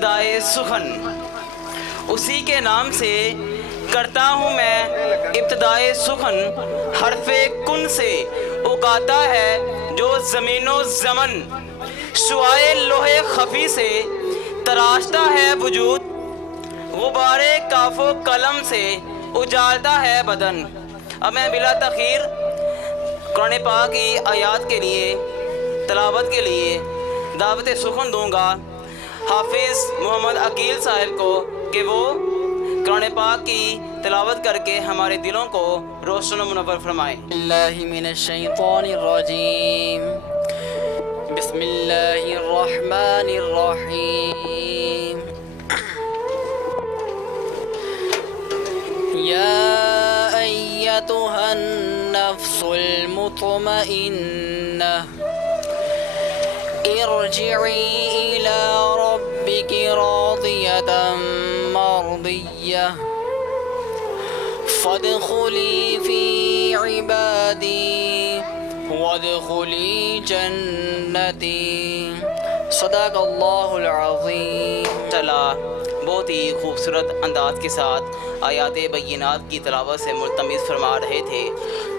ابتدائے سخن، اسی کے نام سے کرتا ہوں میں ابتدائے سخن، حرف کن سے اگاتا ہے جو زمین و زمن، شعائے لوح خفی سے تراشتا ہے وجود، غبار کاف و قلم سے اجالتا ہے بدن۔ اب میں بلا تاخیر قرآن پاک کی آیات کے لیے تلاوت کے لیے دعوت سخن دوں گا حافظ محمد عقیل صاحب کو کہ وہ قرآن پاک کی تلاوت کر کے ہمارے دلوں کو روشن و منور فرمائیں۔ اللہ من الشیطان الرجیم، بسم اللہ الرحمن الرحیم۔ یا ایتها النفس المطمئنہ ارجعی الی ربک راضیۃ مرضیہ فادخلی فی عبادی وادخلی جنتی، صدق اللہ العظیم۔ چلا بہت ہی خوبصورت انداز کے ساتھ آیات بینات کی تلاوت سے ملتمس فرما رہے تھے،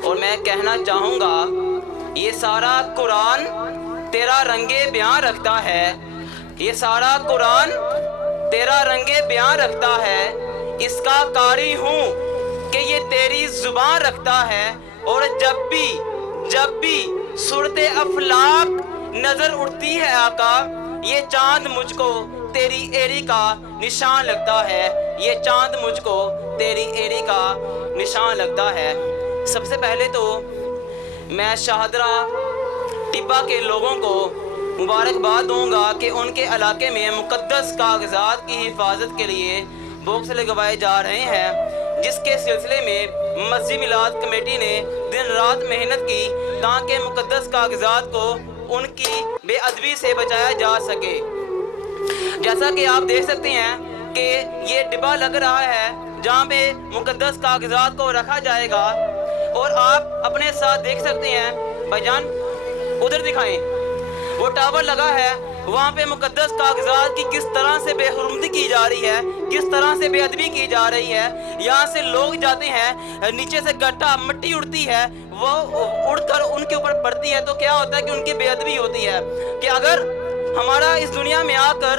اور میں کہنا چاہوں گا یہ سارا قرآن تیرا رنگ بیان رکھتا ہے، یہ سارا قرآن تیرا رنگ بیان رکھتا ہے، اس کا قاری ہوں کہ یہ تیری زبان رکھتا ہے، اور جب بھی صورت افلاک نظر اٹھتی ہے آقا، یہ چاند مجھ کو تیری ایری کا نشان لگتا ہے، یہ چاند مجھ کو تیری ایری کا نشان لگتا ہے۔ سب سے پہلے تو میں شاہدرہ ٹبہ کے لوگوں کو مبارکباد دوں گا کہ ان کے علاقے میں مقدس کاغذات کی حفاظت کے لیے بوکس لگوائے جا رہے ہیں، جس کے سلسلے میں مسجد میلاد کمیٹی نے دن رات محنت کی تاکہ مقدس کاغذات کو ان کی بے ادبی سے بچایا جا سکے۔ جیسا کہ آپ دیکھ سکتے ہیں کہ یہ ڈبہ لگ رہا ہے جہاں پہ مقدس کاغذات کو رکھا جائے گا، اور آپ اپنے ساتھ دیکھ سکتے ہیں بھائی جان ادھر دکھائیں، وہ ٹاور لگا ہے، وہاں پہ مقدس کاغذات کی کس طرح سے بے حرمتی کی جا رہی ہے، کس طرح سے بے ادبی کی جا رہی ہے۔ یہاں سے لوگ جاتے ہیں، نیچے سے گٹھا مٹی اڑتی ہے، وہ اڑ کر ان کے اوپر پڑتی ہے، تو کیا ہوتا ہے کہ ان کی بے ادبی ہوتی ہے کہ اگر ہمارا اس دنیا میں آ کر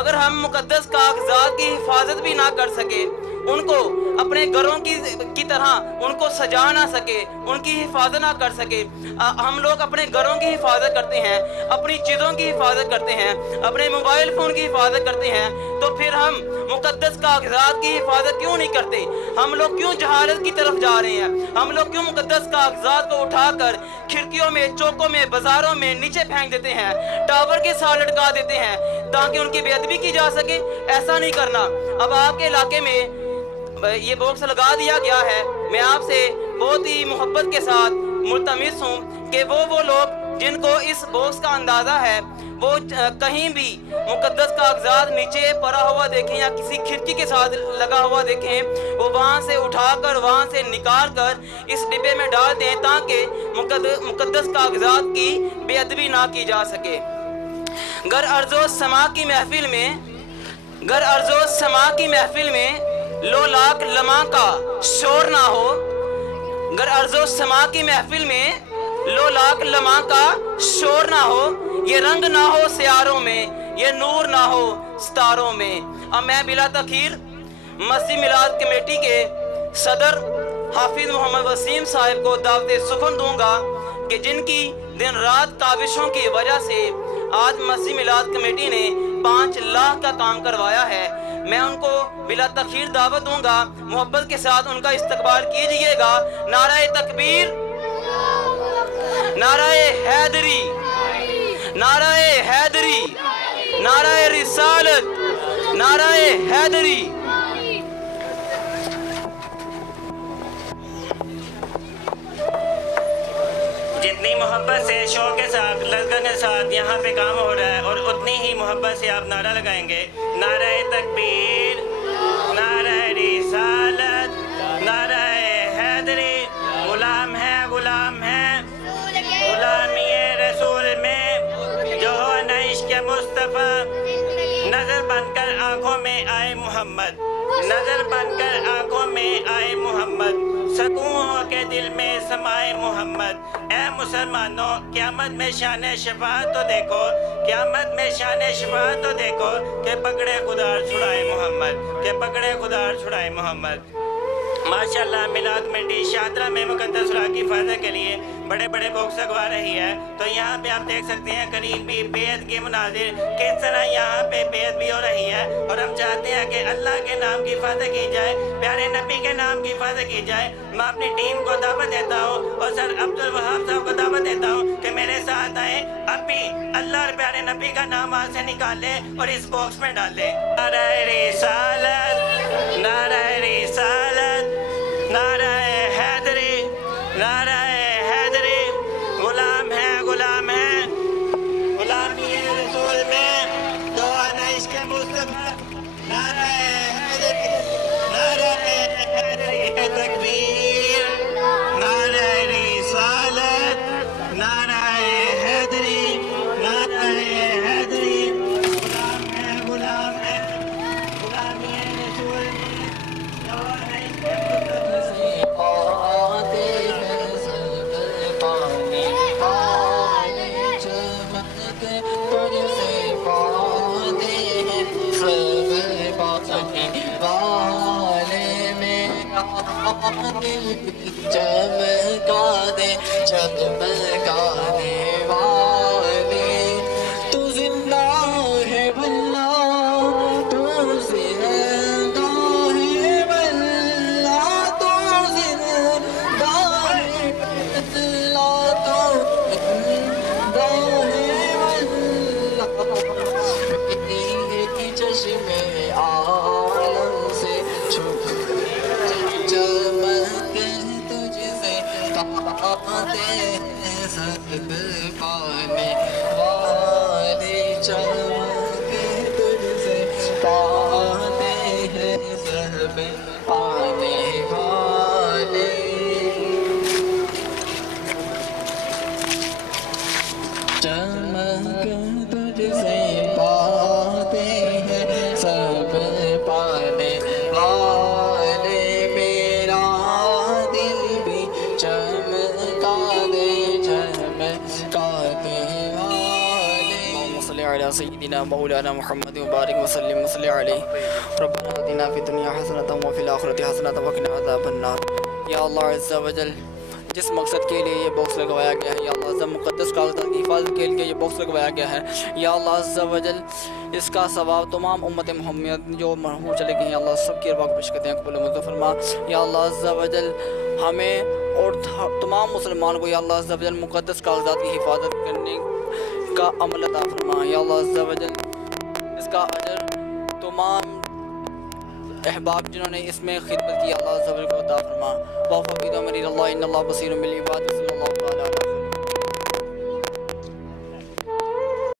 اگر ہم مقدس کاغذات کی حفاظت بھی نہ کر سکے، ان کو اپنے گھروں کی طرح ان کو سجا نہ سکے، ان کی حفاظت نہ کر سکے، ہم لوگ اپنے گھروں کی حفاظت کرتے ہیں، اپنی چیزوں کی حفاظت کرتے ہیں، اپنے موبائل فون کی حفاظت کرتے ہیں، تو پھر ہم مقدس کاغذات کی حفاظت کیوں نہیں کرتے؟ ہم لوگ کیوں جہالت کی طرف جا رہے ہیں؟ ہم لوگ کیوں مقدس کاغذات کو اٹھا کر کھڑکیوں میں، چوکوں میں، بازاروں میں نیچے پھینک دیتے ہیں، ٹاور کے ساتھ لٹکا دیتے ہیں تاکہ ان کی بے ادبی کی جا سکے؟ ایسا نہیں کرنا۔ اب آپ کے علاقے میں یہ باکس لگا دیا گیا ہے، میں آپ سے بہت ہی محبت کے ساتھ ملتمس ہوں کہ وہ لوگ جن کو اس باکس کا اندازہ ہے وہ کہیں بھی مقدس کاغذات نیچے پڑا ہوا دیکھیں یا کسی کھڑکی کے ساتھ لگا ہوا دیکھیں، وہ وہاں سے اٹھا کر وہاں سے نکال کر اس ڈبے میں ڈال دیں تاکہ مقدس کاغذات کی بے ادبی نہ کی جا سکے۔ گر ارض و سما کی محفل میں لو لاکھ لمحہ کا شور نہ ہو، گر ارض و سما کی محفل میں لو لاکھ لمحہ کا شور نہ ہو، یہ رنگ نہ ہو سیاروں میں، یہ نور نہ ہو ستاروں میں۔ اب میں بلا تاخیر مسجد میلاد کمیٹی کے صدر حافظ محمد وسیم صاحب کو دعوت سخن دوں گا کہ جن کی دن رات کاوشوں کی وجہ سے آج مسجد میلاد کمیٹی نے 5 لاکھ کا کام کروایا ہے۔ میں ان کو بلا تاخیر دعوت دوں گا، محبت کے ساتھ ان کا استقبال کیجئے گا۔ نعرہ تکبیر، نعرہ حیدری، نعرہ حیدری، نعرہ رسالت، نعرہ حیدری۔ جتنی محبت سے، شوق کے ساتھ، لذت کے ساتھ یہاں پہ کام ہو رہا ہے، اور اتنی ہی محبت سے آپ نعرہ لگائیں گے، نعرہ تکبیر، نعرہ رسالت، نعرہ حیدری۔ غلام ہے، غلام ہے، غلامی رسول میں جو ہو نہ عشق مصطفیٰ، نظر بن کر محمد، نظر بن کر آنکھوں میں آئے محمد، سکون ہو کے دل میں سمائے محمد۔ اے مسلمانوں قیامت میں شان شفاعت تو دیکھو، قیامت میں شان شفاعت تو دیکھو، کہ پکڑے خدا چھڑائے محمد، کہ پکڑے خدا چھڑائے محمد۔ ماشاءاللہ میلاد منڈی شاہدرہ میں مقدس اوراق کی حفاظت کے لیے بڑے بڑے بوکس لگوا رہی ہے۔ تو یہاں پہ آپ دیکھ سکتے ہیں قریبی بیعت کے مناظر کس طرح یہاں پہ بیعت بھی ہو رہی ہے، اور ہم چاہتے ہیں کہ اللہ کے نام کی حفاظت کی جائے، پیارے نبی کے نام کی حفاظت کی جائے۔ میں اپنی ٹیم کو دعوت دیتا ہوں اور سر عبدالوہاب صاحب کو دعوت دیتا ہوں کہ میرے ساتھ آئیں، اب بھی اللہ اور پیارے نبی کا نام ہاتھ سے نکال لیں اور اس باکس میں ڈال لیں۔ نعرہ رسالت، نعرہ رسالت، نعرہ حیدری، نعرہ حیدری، غلام ہے غلام ہے، غلامی رسول میں دعوانا عشق مصطفیٰ، نعرہ حیدری، نعرہ حیدری تکبیر، نعرہ رسالت، نعرہ حیدری، نعرہ حیدری، غلام ہے غلامی رسول میں دعوانا عشق مصطفیٰ۔ چمکا دے چمکا دے والے، تو زندہ ہے واللہ، تو زندہ ہے واللہ، تو زندہ ہے واللہ، تو زندہ ہے واللہ، میری چشم عالم سے چھپ چمک تجھ سے پاتے ہیں سب پانے والے، چمک تجھ سے پاتے ہیں سب پانے والے، چمک تجھ سے پاتے ہیں سب پانے والے، میرا دل بھی چمکا دے چمکا دے والے۔ اللہم صلی علی سیدنا مولانا محمد مبارک وسلم وصلی علیہ۔ ربنا آتنا فی الدنیا حسنۃ وفی الآخرۃ حسنۃ وقنا عذاب النار۔ یا اللہ عز و جل، جس مقصد کے لیے یہ باکس لگوایا گیا ہے، یا اللہ عز مقدس کاغذات کی حفاظت کے لیے یہ باکس لگوایا گیا ہے، یا اللہ عز و جل اس کا ثواب تمام امت محمد جو مرحوم چلے گئے ہیں، اللہ سب کی ارواح کو پیش کرتے ہیں، قبول منظور فرما۔ یا اللہ عز و جل ہمیں اور تمام مسلمان کو یا اللہ عز و جل مقدس کاغذات کی حفاظت کرنے کا عمل عطا فرما۔ یا اللہ عز و جل اس کا اجر تمام احباب جنہوں نے اس میں خدمت کی اللہ عز و جل کو عطا فرما۔ وَوَفَّقِ بِأَمْرِ اللَّهِ إِنَّ اللَّهَ بَصِيرٌ بِالْعِبَادِ صلی اللہ تعالیٰ علیہ وسلم۔